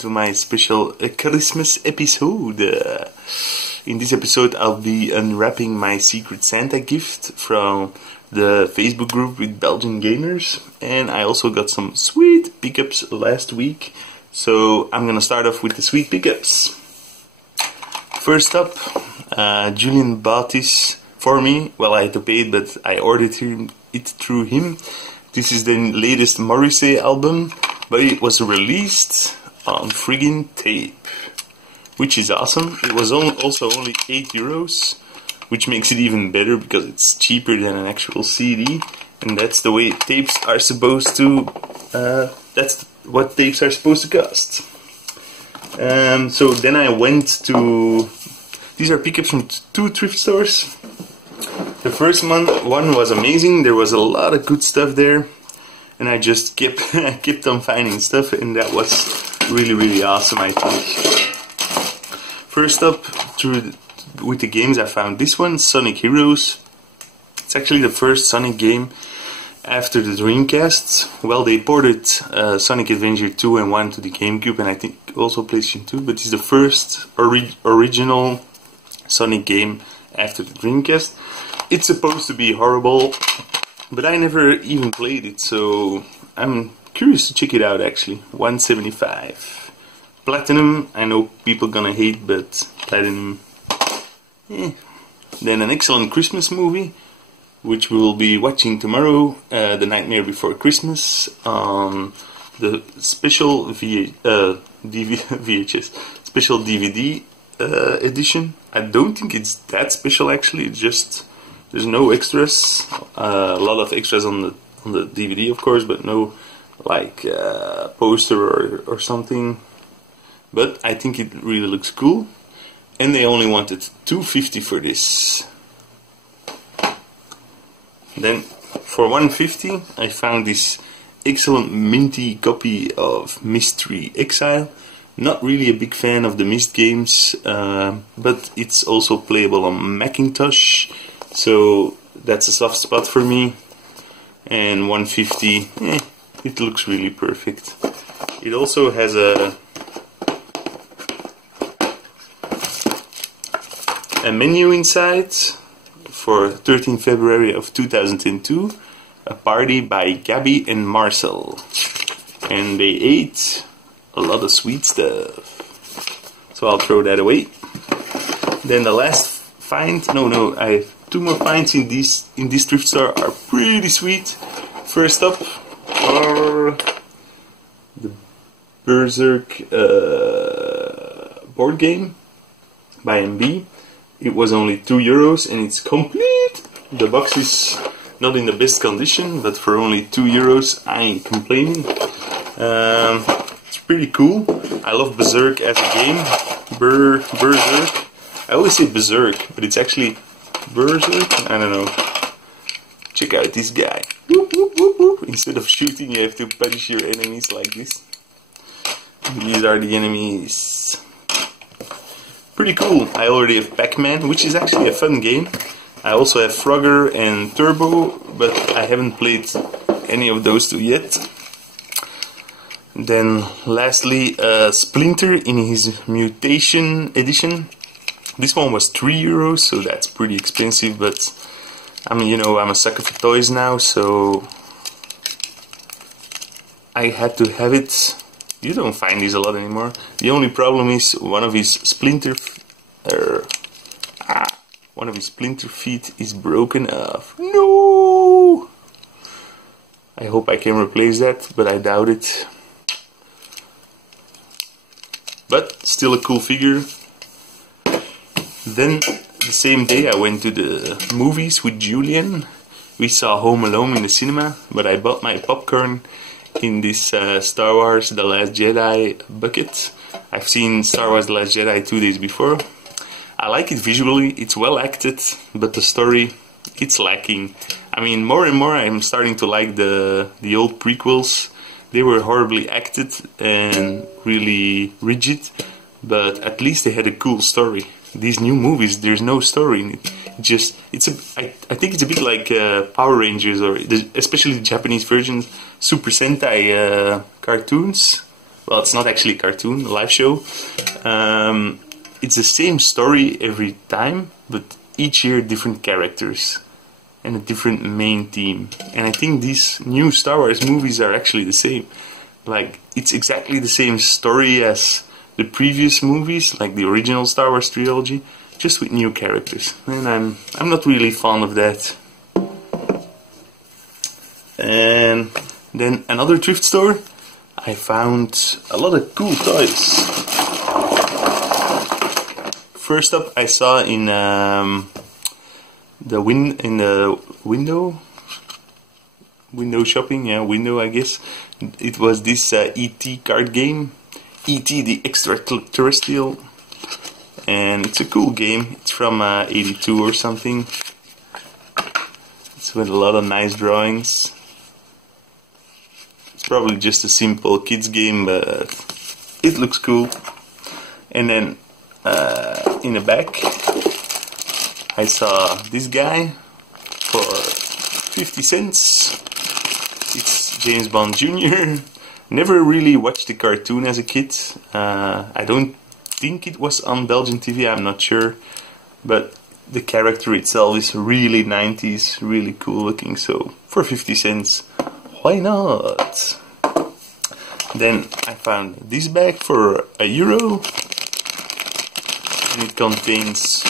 to my special Christmas episode. In this episode I'll be unwrapping my Secret Santa gift from the Facebook group with Belgian gamers, and I also got some sweet pickups last week, so I'm gonna start off with the sweet pickups. First up, Julian bought this for me. Well, I had to pay it, but I ordered it through him. This is the latest Morrissey album, but it was released on friggin' tape, which is awesome. It was also only €8, which makes it even better because it's cheaper than an actual CD, and that's the way tapes are supposed to. That's what tapes are supposed to cost. So then I went to. These are pickups from 2 thrift stores. The first one was amazing. There was a lot of good stuff there, and I just kept on finding stuff, and that was really awesome, I think. First up, with the games, I found this one, Sonic Heroes. It's actually the first Sonic game after the Dreamcast. Well, they ported Sonic Adventure 2 and 1 to the GameCube, and I think also PlayStation 2, but it's the first original Sonic game after the Dreamcast. It's supposed to be horrible, but I never even played it, so I'm curious to check it out actually. 175. Platinum, I know people gonna hate, but Platinum, eh. Then an excellent Christmas movie, which we will be watching tomorrow, The Nightmare Before Christmas, on the special VHS, special DVD edition. I don't think it's that special actually, it's just, there's no extras, a lot of extras on the DVD of course, but no like poster or something. But I think it really looks cool, and they only wanted $2.50 for this. Then for $1.50 I found this excellent minty copy of Mystery Exile. Not really a big fan of the Myst games, but it's also playable on Macintosh, so that's a soft spot for me. And $1.50, it looks really perfect. It also has a menu inside for 13th February of 2002, a party by Gabby and Marcel, and they ate a lot of sweet stuff, so I'll throw that away. Then the last find, no, I have 2 more finds in this thrift store, are pretty sweet. First up are the Berserk board game by MB. It was only €2 and it's complete. The box is not in the best condition, but for only €2 I ain't complaining. It's pretty cool. I love Berserk as a game. Berserk. I always say Berserk, but it's actually Berserk. I don't know. Check out this guy. Whoop, whoop, whoop, whoop. Instead of shooting, you have to punch your enemies like this. These are the enemies. Pretty cool. I already have Pac-Man, which is actually a fun game. I also have Frogger and Turbo, but I haven't played any of those 2 yet. Then lastly, Splinter in his Mutation edition. This one was €3, so that's pretty expensive, but I mean, you know, I'm a sucker for toys now, so I had to have it. You don't find these a lot anymore. The only problem is one of his splinter feet is broken off. No! I hope I can replace that, but I doubt it. But still a cool figure. Then the same day I went to the movies with Julian. We saw Home Alone in the cinema, but I bought my popcorn in this Star Wars The Last Jedi bucket. I've seen Star Wars The Last Jedi 2 days before. I like it visually, it's well acted, but the story, it's lacking. I mean, more and more I'm starting to like the old prequels. They were horribly acted and really rigid, but at least they had a cool story. These new movies, there's no story in it. I think it's a bit like Power Rangers, or especially the Japanese versions, Super Sentai cartoons. well, it's not actually a cartoon, a live show. It's the same story every time, but each year different characters and a different main theme. And I think these new Star Wars movies are actually the same. Like, it's exactly the same story as the previous movies, like the original Star Wars trilogy, just with new characters. And I'm not really fond of that. And then another thrift store, I found a lot of cool toys. First up, I saw in the window shopping, yeah, window I guess. It was this E.T. card game, E.T. the Extraterrestrial, and it's a cool game. It's from 82 or something. It's with a lot of nice drawings. It's probably just a simple kids game, but it looks cool. And then in the back I saw this guy for 50 cents. It's James Bond Jr. Never really watched the cartoon as a kid. I don't think it was on Belgian TV, I'm not sure. But the character itself is really 90s, really cool looking, so for 50 cents, why not? Then I found this bag for €1. And it contains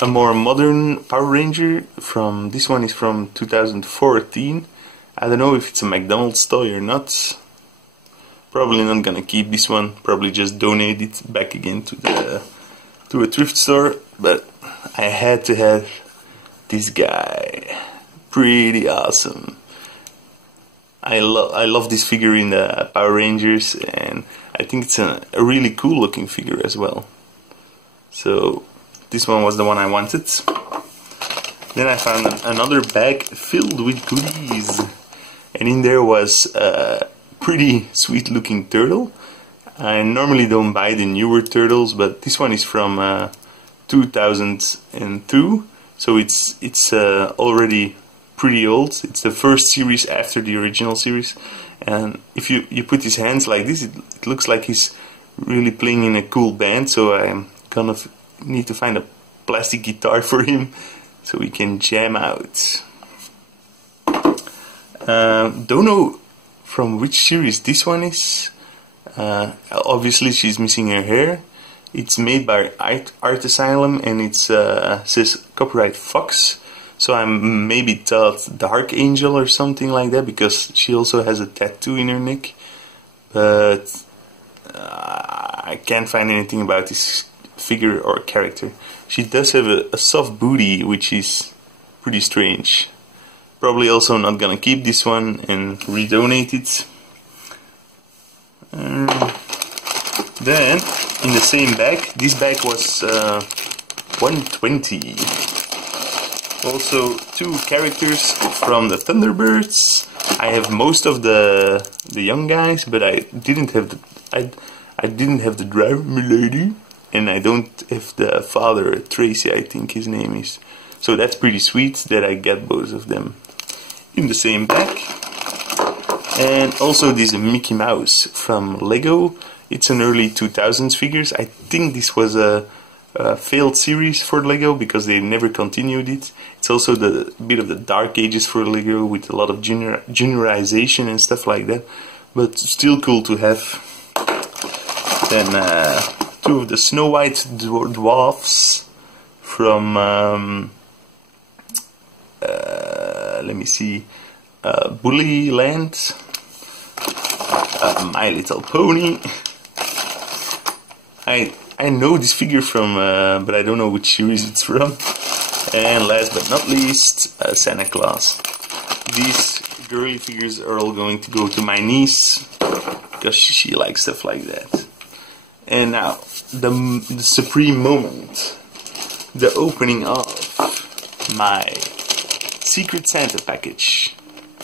a more modern Power Ranger from, this one is from 2014. I don't know if it's a McDonald's toy or not. Probably not gonna keep this one, probably just donate it back again to a thrift store, but I had to have this guy. Pretty awesome. I love this figure in the Power Rangers, and I think it's a really cool looking figure as well. So this one was the one I wanted. Then I found another bag filled with goodies, and in there was a pretty sweet looking turtle. I normally don't buy the newer turtles, but this one is from 2002, so it's already pretty old. It's the first series after the original series, and if you put his hands like this, it looks like he's really playing in a cool band. So I'm gonna need to find a plastic guitar for him so we can jam out. Don't know from which series this one is. Obviously she's missing her hair. It's made by Art Asylum, and it says copyright Fox. So I'm maybe thought Dark Angel or something like that, because she also has a tattoo in her neck. But I can't find anything about this figure or character. She does have a soft booty, which is pretty strange. Probably also not gonna keep this one and redonate it. Then in the same bag, this bag was 120. Also 2 characters from the Thunderbirds. I have most of the young guys, but I didn't have the driver, milady, and I don't have the father, Tracy, I think his name is. So that's pretty sweet that I get both of them in the same bag. And also this Mickey Mouse from Lego. It's an early 2000s figures. I think this was a failed series for Lego because they never continued it. It's also the bit of the dark ages for Lego with a lot of juniorization and stuff like that, but still cool to have. Then 2 of the Snow White dwarfs from let me see, Bully Land, My Little Pony. I know this figure from, but I don't know which series it's from. And last but not least, Santa Claus. These girly figures are all going to go to my niece, because she likes stuff like that. And now, the supreme moment. The opening of my Secret Santa package.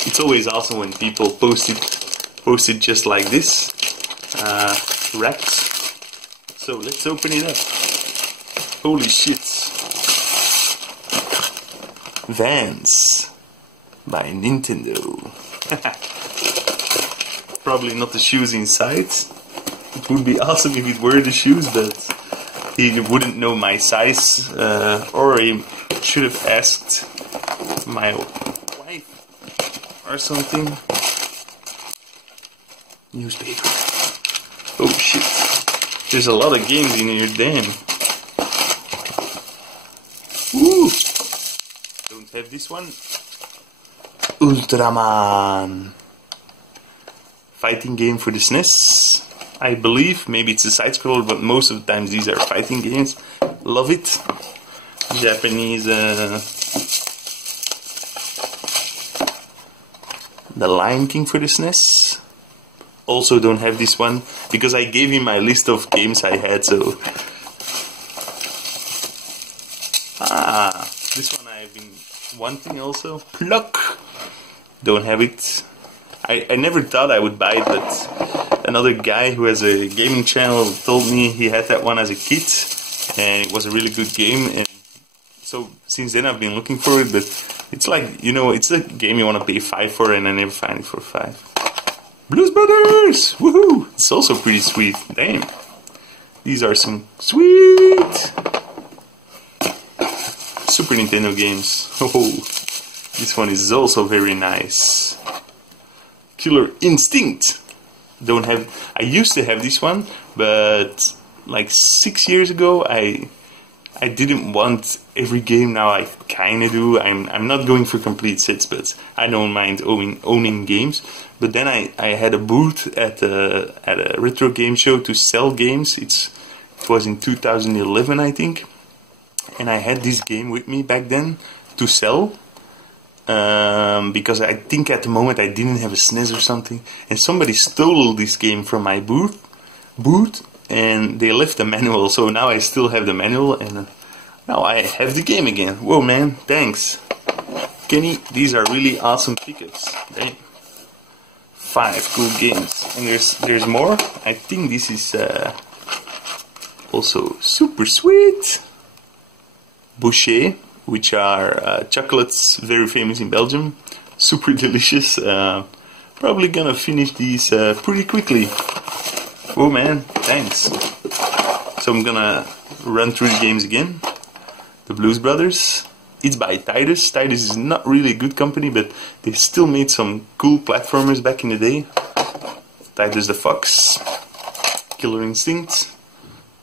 It's always awesome when people post it just like this, wrapped. So let's open it up. Holy shit. Vans by Nintendo. Probably not the shoes inside. It would be awesome if it were the shoes, but he wouldn't know my size, or he should have asked my wife or something. Newspaper. Oh shit. There's a lot of games in here, damn. Ooh. Don't have this one. Ultraman. Fighting game for the SNES, I believe. Maybe it's a side scroller, but most of the times these are fighting games. Love it. Japanese. The Lion King for the SNES. Also don't have this one because I gave him my list of games I had. So this one I've been wanting also. Pluck. Don't have it. I never thought I would buy it, but another guy who has a gaming channel told me he had that one as a kid, and it was a really good game, and so since then I've been looking for it, but it's like, you know, it's a game you want to pay $5 for, and I never find it for $5. Blues Brothers! Woohoo! It's also pretty sweet. Damn. These are some sweet Super Nintendo games. Oh, this one is also very nice. Killer Instinct. Don't have. I used to have this one, but like 6 years ago, I didn't want every game. Now I kind of do. I'm not going for complete sets, but I don't mind owning games. But then I had a booth at a retro game show to sell games. It was in 2011, I think, and I had this game with me back then to sell. Because I think at the moment I didn't have a SNES or something, and somebody stole this game from my booth, and they left the manual, so now I still have the manual, and now I have the game again. Whoa man, thanks Kenny, these are really awesome pickups. Dang. 5 cool games, and there's more. I think this is also super sweet. Boucher, which are chocolates very famous in Belgium. Super delicious. Probably gonna finish these pretty quickly. Oh man, thanks. So I'm gonna run through the games again. The Blues Brothers. It's by Titus. Titus is not really a good company, but they still made some cool platformers back in the day. Titus the Fox. Killer Instinct.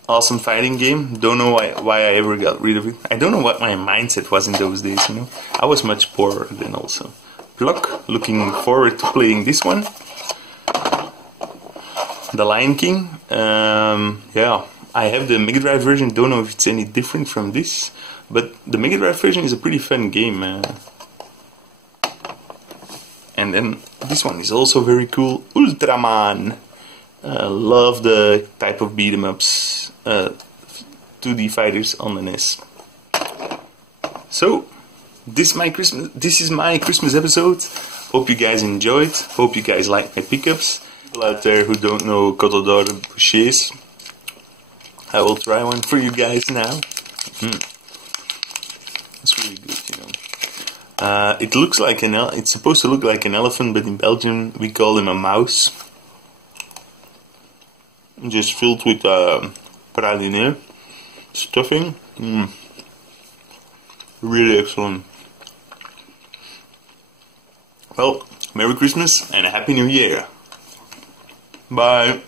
Awesome fighting game. Don't know why I ever got rid of it. I don't know what my mindset was in those days, you know. I was much poorer then also. Pluck. Looking forward to playing this one. The Lion King. Yeah, I have the Mega Drive version. Don't know if it's any different from this. But the Mega Drive version is a pretty fun game. And then this one is also very cool. Ultraman. Love the type of beat 'em ups, 2D fighters on the NES. So this is my Christmas episode. Hope you guys enjoyed. Hope you guys like my pickups. People out there who don't know Cotodor Bouchers, I will try one for you guys now. It's really good, you know. It looks like it's supposed to look like an elephant, but in Belgium we call him a mouse. Just filled with praline stuffing. Really excellent. Well, Merry Christmas and a Happy New Year. Bye.